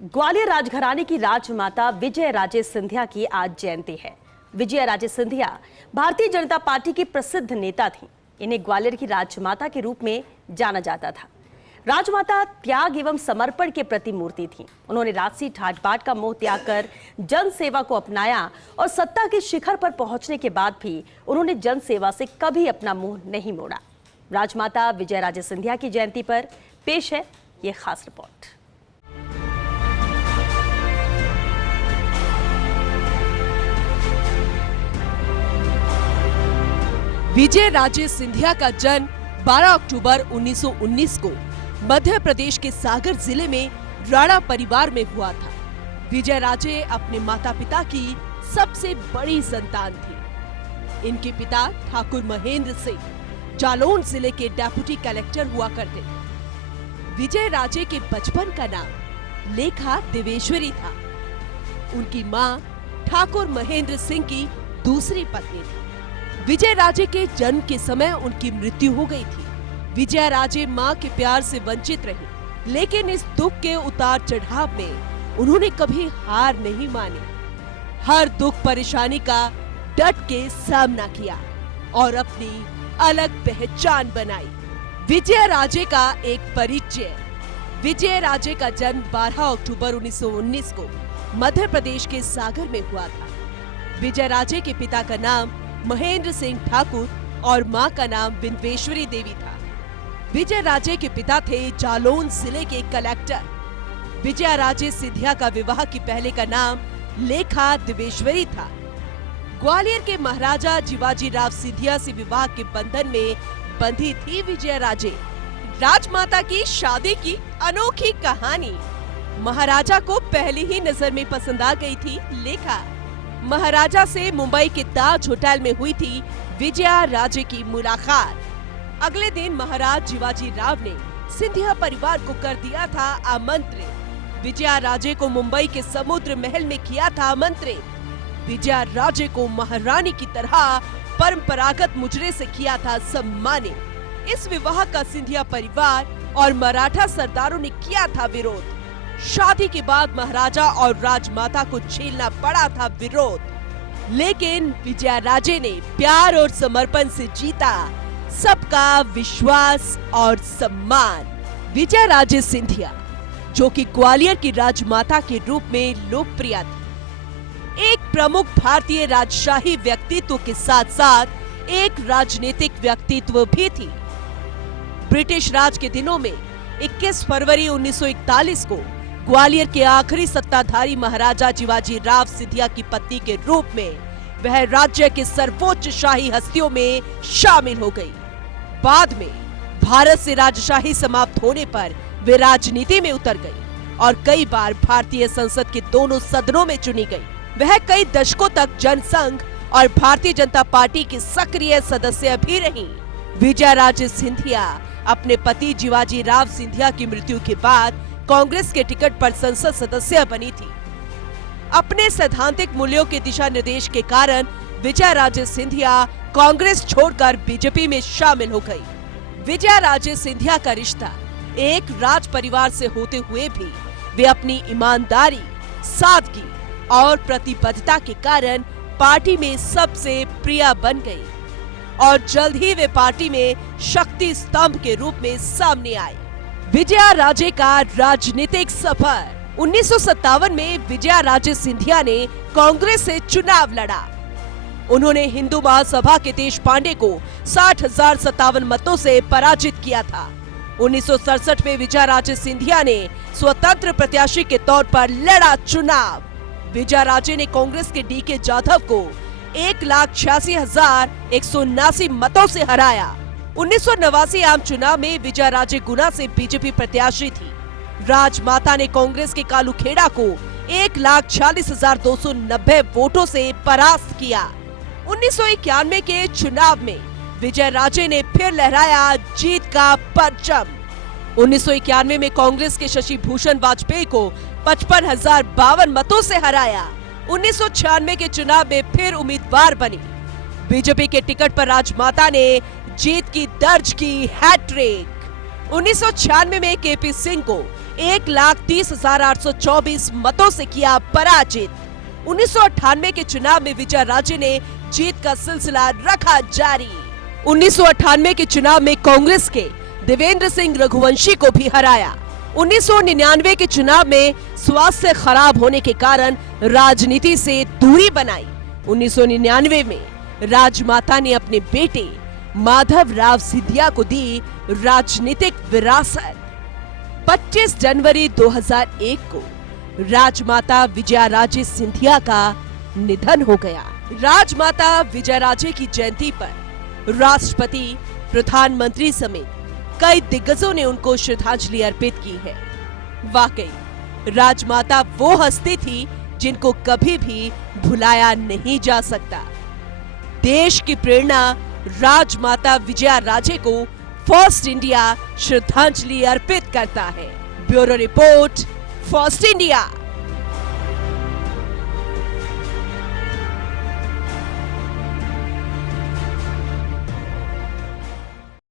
ग्वालियर राजघराने की राजमाता विजय राजे सिंधिया की आज जयंती है। विजय राजे सिंधिया भारतीय जनता पार्टी की प्रसिद्ध नेता थीं। इन्हें ग्वालियर की राजमाता के रूप में जाना जाता था। राजमाता त्याग एवं समर्पण के प्रति मूर्ति थीं। उन्होंने राजसी ठाट बाट का मोह त्याग कर जन सेवा को अपनाया और सत्ता के शिखर पर पहुंचने के बाद भी उन्होंने जन सेवा से कभी अपना मुंह नहीं मोड़ा। राजमाता विजय राजे सिंधिया की जयंती पर पेश है ये खास रिपोर्ट। विजय राजे सिंधिया का जन्म 12 अक्टूबर 1919 को मध्य प्रदेश के सागर जिले में राणा परिवार में हुआ था। विजय राजे अपने माता पिता की सबसे बड़ी संतान थी। इनके पिता ठाकुर महेंद्र सिंह जालौन जिले के डेप्यूटी कलेक्टर हुआ करते थे। विजय राजे के बचपन का नाम लेखा देवेश्वरी था। उनकी मां ठाकुर महेंद्र सिंह की दूसरी पत्नी थी। विजय राजे के जन्म के समय उनकी मृत्यु हो गई थी। विजय राजे मां के प्यार से वंचित रही, लेकिन इस दुख के उतार चढ़ाव में उन्होंने कभी हार नहीं मानी। हर दुख परेशानी का डट के सामना किया और अपनी अलग पहचान बनाई। विजय राजे का एक परिचय। विजय राजे का जन्म 12 अक्टूबर 1919 को मध्य प्रदेश के सागर में हुआ था। विजय राजे के पिता का नाम महेंद्र सिंह ठाकुर और मां का नाम बिंदेश्वरी देवी था। विजय राजे के पिता थे जालौन जिले के कलेक्टर। विजय राजे सिंधिया का विवाह की पहले का नाम लेखा देवेश्वरी था। ग्वालियर के महाराजा जीवाजी राव सिंधिया से विवाह के बंधन में बंधी थी विजय राजे। राजमाता की शादी की अनोखी कहानी। महाराजा को पहली ही नजर में पसंद आ गई थी लेखा। महाराजा से मुंबई के ताज होटल में हुई थी विजया राजे की मुलाकात। अगले दिन महाराज जीवाजी राव ने सिंधिया परिवार को कर दिया था आमंत्रित। विजया राजे को मुंबई के समुद्र महल में किया था आमंत्रित। विजया राजे को महारानी की तरह परंपरागत मुजरे से किया था सम्मानित। इस विवाह का सिंधिया परिवार और मराठा सरदारों ने किया था विरोध। शादी के बाद महाराजा और राजमाता को झेलना पड़ा था विरोध, लेकिन विजय राजे ने प्यार और समर्पण से जीता सबका विश्वास और सम्मान। विजय राजे सिंधिया, जो कि ग्वालियर की राजमाता के रूप में लोकप्रिय थी, एक प्रमुख भारतीय राजशाही व्यक्तित्व के साथ साथ एक राजनीतिक व्यक्तित्व भी थी। ब्रिटिश राज के दिनों में 21 फरवरी 1941 को ग्वालियर के आखिरी सत्ताधारी महाराजा जीवाजी राव सिंधिया की पत्नी के रूप में वह राज्य के सर्वोच्च शाही हस्तियों में शामिल हो गई। बाद में भारत से राजशाही समाप्त होने पर वे राजनीति में उतर गई और कई बार भारतीय संसद के दोनों सदनों में चुनी गई। वह कई दशकों तक जनसंघ और भारतीय जनता पार्टी की सक्रिय सदस्य भी रहीं। विजय राजे सिंधिया अपने पति जीवाजी राव सिंधिया की मृत्यु के बाद कांग्रेस के टिकट पर संसद सदस्य बनी थी। अपने सैद्धांतिक मूल्यों के दिशा निर्देश के कारण विजय राजे सिंधिया कांग्रेस छोड़कर बीजेपी में शामिल हो गई। विजय राजे सिंधिया का रिश्ता एक राज परिवार से होते हुए भी वे अपनी ईमानदारी, सादगी और प्रतिबद्धता के कारण पार्टी में सबसे प्रिय बन गई और जल्द ही वे पार्टी में शक्ति स्तंभ के रूप में सामने आए। विजया राजे का राजनीतिक सफर। 1957 में विजया राजे सिंधिया ने कांग्रेस से चुनाव लड़ा। उन्होंने हिंदू महासभा के देश पांडे को 60,057 मतों से पराजित किया था। 1967 में विजया राजे सिंधिया ने स्वतंत्र प्रत्याशी के तौर पर लड़ा चुनाव। विजया राजे ने कांग्रेस के डी के जाधव को 1,86,179 मतों से हराया। 1989 आम चुनाव में विजय राजे गुना से बीजेपी प्रत्याशी थी। राजमाता ने कांग्रेस के कालू खेड़ा को 1,46,290 वोटों से परास्त किया। 1991 के चुनाव में विजय राजे ने फिर लहराया जीत का परचम। 1991 में कांग्रेस के शशि भूषण वाजपेयी को 55,052 मतों से हराया। 1996 के चुनाव में फिर उम्मीदवार बनी। बीजेपी के टिकट पर राजमाता ने जीत की दर्ज की हैट्रिक। 1996 में केपी सिंह को 1,30,824 मतों से किया पराजित। 1998 के चुनाव में विजयराजे ने जीत का सिलसिला रखा जारी। 1998 के चुनाव में कांग्रेस के देवेंद्र सिंह रघुवंशी को भी हराया। 1999 के चुनाव में स्वास्थ्य खराब होने के कारण राजनीति से दूरी बनाई। 1999 में राजमाता ने अपने बेटे माधव राव सिंधिया को दी राजनीतिक विरासत। 25 जनवरी 2001 को राजमाता विजयाराजे सिंधिया का निधन हो गया। राजमाता विजयराजे की जयंती पर राष्ट्रपति, प्रधानमंत्री समेत कई दिग्गजों ने उनको श्रद्धांजलि अर्पित की है। वाकई राजमाता वो हस्ती थी जिनको कभी भी भुलाया नहीं जा सकता। देश की प्रेरणा राजमाता विजयाराजे को फर्स्ट इंडिया श्रद्धांजलि अर्पित करता है। Bureau report, first India.